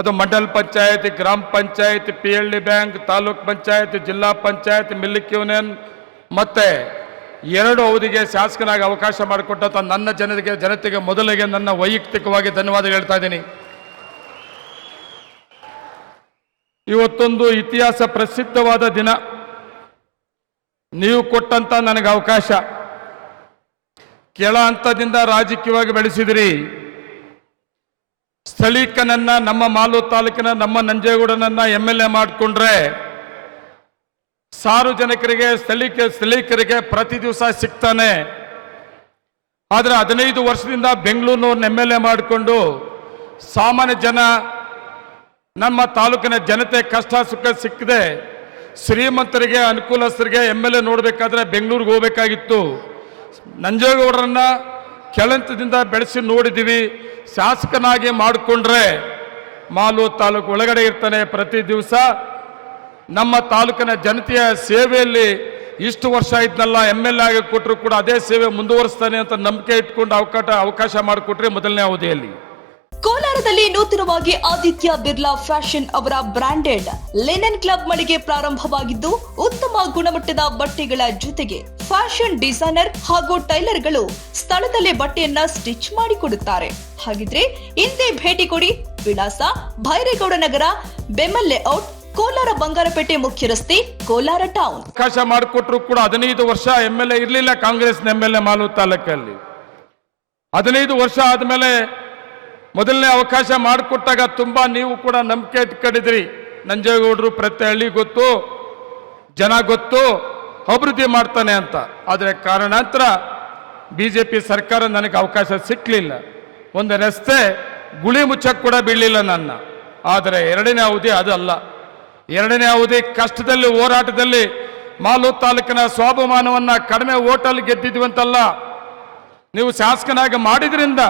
ಅದು ಮಂಡಲ್ ಪಂಚಾಯತ್, ಗ್ರಾಮ panchayat, PLD bank, taluk panchayat, ಜಿಲ್ಲಾ ಪಂಚಾಯತ್, ಮಿಲ್ಕ್ ಯೂನಿಯನ್ ಮತ್ತೆ 2 ಅವಧಿಗೆ ಶಾಸಕನಾಗಿ ಅವಕಾಶ ಮಾಡಿಕೊಟ್ಟಂತ ನನ್ನ ಜನತೆಗೆ ಮೊದಲಿಗೆ ನನ್ನ ವೈಯಕ್ತಿಕವಾಗಿ ಧನ್ಯವಾದ ಹೇಳ್ತಾ ಇದ್ದೀನಿ. ಇವತ್ತೊಂದು ಇತಿಹಾಸ ಪ್ರಸಿದ್ಧವಾದ ದಿನ. ನೀವು ಕೊಟ್ಟಂತ ನನಗೆ ಅವಕಾಶ. ಕೆಳ ಹಂತದಿಂದ ರಾಜಕೀಯವಾಗಿ ಬೆಳೆಸಿದಿರಿ. ಸ್ಥಳೀಕನನ್ನ, ನಮ್ಮ ಮಾಲೂರು ತಾಲೂಕಿನ ನಮ್ಮ ನಂಜೇಗೌಡನನ್ನ MLA ಮಾಡಿಕೊಂಡ್ರೆ ಸಾರ್ವಜನಿಕರಿಗೆ ಸ್ಥಳೀಕರಿಗೆ ಪ್ರತಿ ದಿವಸ ಸಿಗ್ತಾನೆ. ಆದರೆ 15 ವರ್ಷದಿಂದ ಬೆಂಗಳೂರಿನವ್ರನ್ನ MLA ಮಾಡಿಕೊಂಡು ಸಾಮಾನ್ಯ ಜನ, ನಮ್ಮ ತಾಲೂಕಿನ ಜನತೆ ಕಷ್ಟ ಸುಖ ಸಿಕ್ಕದೆ ಶ್ರೀಮಂತರಿಗೆ ಅನುಕೂಲಸ್ಥರಿಗೆ MLA ನೋಡಬೇಕಾದ್ರೆ ಬೆಂಗಳೂರಿಗೆ ಹೋಗಬೇಕಾಗಿತ್ತು. ನಂಜೇಗೌಡರನ್ನ ಕೆಳಂತದಿಂದ ಬೆಳೆಸಿ ನೋಡಿದ್ದೀವಿ. ಶಾಸಕನಾಗಿ ಮಾಡಿಕೊಂಡ್ರೆ ಮಾಲೂರು ತಾಲೂಕು ಒಳಗಡೆ ಇರ್ತಾನೆ. ಪ್ರತಿ ದಿವಸ ನಮ್ಮ ತಾಲೂಕಿನ ಜನತೆಯ ಸೇವೆಯಲ್ಲಿ ಇಷ್ಟು ವರ್ಷ ಇದ್ನಲ್ಲ MLA ಆಗಿ ಕೊಟ್ಟರು ಕೂಡ ಅದೇ ಸೇವೆ ಮುಂದುವರಿಸ್ತಾನೆ ಅಂತ ನಂಬಿಕೆ ಇಟ್ಕೊಂಡು ಅವಕಾಶ ಮಾಡಿಕೊಟ್ರೆ ಮೊದಲನೇ ಅವಧಿಯಲ್ಲಿ. ಕೋಲಾರದಲ್ಲಿ ನೂತನವಾಗಿ ಆದಿತ್ಯ ಬಿರ್ಲಾ ಫ್ಯಾಷನ್ ಅವರ ಬ್ರಾಂಡೆಡ್ ಲಿನೆನ್ ಕ್ಲಬ್ ಮಳಿಗೆ ಪ್ರಾರಂಭವಾಗಿದ್ದು, ಉತ್ತಮ ಗುಣಮಟ್ಟದ ಬಟ್ಟೆಗಳ ಜೊತೆಗೆ ಫ್ಯಾಷನ್ ಡಿಸೈನರ್ ಹಾಗೂ ಟೈಲರ್ಗಳು ಸ್ಥಳದಲ್ಲೇ ಬಟ್ಟೆಯನ್ನ ಸ್ಟಿಚ್ ಮಾಡಿಕೊಡುತ್ತಾರೆ. ಹಾಗಿದ್ರೆ ಇಂದೇ ಭೇಟಿ ಕೊಡಿ. ವಿಳಾಸ ಭೈರೇಗೌಡ ನಗರ, ಬೆಮ್ಮಲ್ ಲೇಔಟ್, ಕೋಲಾರ ಬಂಗಾರಪೇಟೆ ಮುಖ್ಯ ರಸ್ತೆ, ಕೋಲಾರ ಟೌನ್. ಅವಕಾಶ ಮಾಡಿಕೊಟ್ರು ಕೂಡ 15 ವರ್ಷ MLA ಇರಲಿಲ್ಲ ಕಾಂಗ್ರೆಸ್ನ MLA ಮಾಲೂರು ತಾಲೂಕಲ್ಲಿ. 15 ವರ್ಷ ಆದ್ಮೇಲೆ ಮೊದಲನೇ ಅವಕಾಶ ಮಾಡಿಕೊಟ್ಟಾಗ ತುಂಬಾ ನೀವು ಕೂಡ ನಂಬಿಕೆ ಇಟ್ಕೊಂಡಿದ್ರಿ. ನಂಜೇಗೌಡರು ಪ್ರತಿ ಹಳ್ಳಿ ಗೊತ್ತು, ಜನ ಗೊತ್ತು, ಅಭಿವೃದ್ಧಿ ಮಾಡ್ತಾನೆ ಅಂತ. ಆದರೆ ಕಾರಣಾಂತರ BJP ಸರ್ಕಾರ ನನಗೆ ಅವಕಾಶ ಸಿಕ್ಕಲಿಲ್ಲ. ಒಂದು ರಸ್ತೆ ಗುಳಿ ಮುಚ್ಚಕ್ಕೆ ಕೂಡ ಬೀಳಲಿಲ್ಲ ನನ್ನ. ಆದರೆ 2ನೇ ಅವಧಿ ಅದಲ್ಲ. 2ನೇ ಅವಧಿ ಕಷ್ಟದಲ್ಲಿ, ಹೋರಾಟದಲ್ಲಿ ಮಾಲೂರು ತಾಲೂಕಿನ ಸ್ವಾಭಿಮಾನವನ್ನ ಕಡಿಮೆ ಓಟಲ್ಲಿ ಗೆದ್ದಿದ್ವಂತಲ್ಲ, ನೀವು ಶಾಸಕನಾಗಿ ಮಾಡಿದ್ರಿಂದ,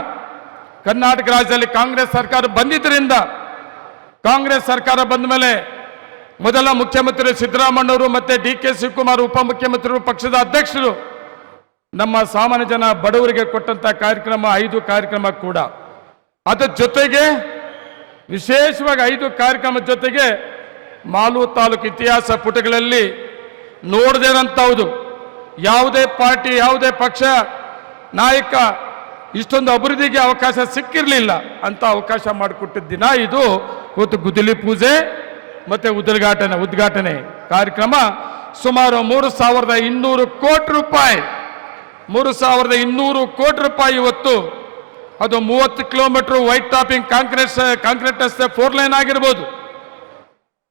ಕರ್ನಾಟಕ ರಾಜ್ಯದಲ್ಲಿ ಕಾಂಗ್ರೆಸ್ ಸರ್ಕಾರ ಬಂದಿದ್ದರಿಂದ, ಕಾಂಗ್ರೆಸ್ ಸರ್ಕಾರ ಬಂದ ಮೇಲೆ ಮೊದಲ ಮುಖ್ಯಮಂತ್ರಿ ಸಿದ್ದರಾಮಯ್ಯವರು ಮತ್ತೆ DK ಶಿವಕುಮಾರ್ ಉಪಮುಖ್ಯಮಂತ್ರಿಗಳು, ಪಕ್ಷದ ಅಧ್ಯಕ್ಷರು ನಮ್ಮ ಸಾಮಾನ್ಯ ಜನ ಬಡವರಿಗೆ ಕೊಟ್ಟಂತ ಕಾರ್ಯಕ್ರಮ 5 ಕಾರ್ಯಕ್ರಮ ಕೂಡ. ಅದರ ಜೊತೆಗೆ ವಿಶೇಷವಾಗಿ 5 ಕಾರ್ಯಕ್ರಮದ ಜೊತೆಗೆ ಮಾಲೂರು ತಾಲೂಕು ಇತಿಹಾಸ ಪುಟಗಳಲ್ಲಿ ನೋಡದೇರಂತಹದ್ದು ಯಾವುದೇ ಪಾರ್ಟಿ, ಯಾವುದೇ ಪಕ್ಷ ನಾಯಕ ಇಷ್ಟೊಂದು ಅಭಿವೃದ್ಧಿಗೆ ಅವಕಾಶ ಸಿಕ್ಕಿರಲಿಲ್ಲ ಅಂತ ಅವಕಾಶ ಮಾಡಿಕೊಟ್ಟಿದ್ದ ದಿನ ಇದು. ಇವತ್ತು ಗುದ್ದಲಿ ಪೂಜೆ ಮತ್ತೆ ಉದ್ಘಾಟನೆ ಕಾರ್ಯಕ್ರಮ ಸುಮಾರು 3,200 ಕೋಟಿ ರೂಪಾಯಿ, 3,200 ಕೋಟಿ ರೂಪಾಯಿ ಇವತ್ತು. ಅದು 30 ಕಿಲೋಮೀಟರ್ ವೈಟ್ ಟಾಪಿಂಗ್ ಕಾಂಕ್ರೀಟ್ ರಸ್ತೆ 4 ಲೈನ್ ಆಗಿರ್ಬೋದು,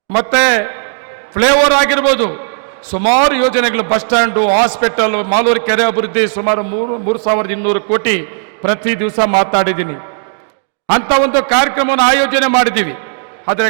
ಮತ್ತೆ ಫ್ಲೇವರ್ ಆಗಿರ್ಬೋದು, ಸುಮಾರು ಯೋಜನೆಗಳು, ಬಸ್ ಸ್ಟ್ಯಾಂಡು, ಹಾಸ್ಪಿಟಲ್, ಮಾಲೂರು ಕೆರೆ ಅಭಿವೃದ್ಧಿ ಸುಮಾರು 3,200 ಕೋಟಿ ಪ್ರತಿ ದಿವಸ ಮಾತಾಡಿದ್ದೀನಿ. ಅಂತ ಒಂದು ಕಾರ್ಯಕ್ರಮವನ್ನು ಆಯೋಜನೆ ಮಾಡಿದ್ದೀವಿ. ಆದರೆ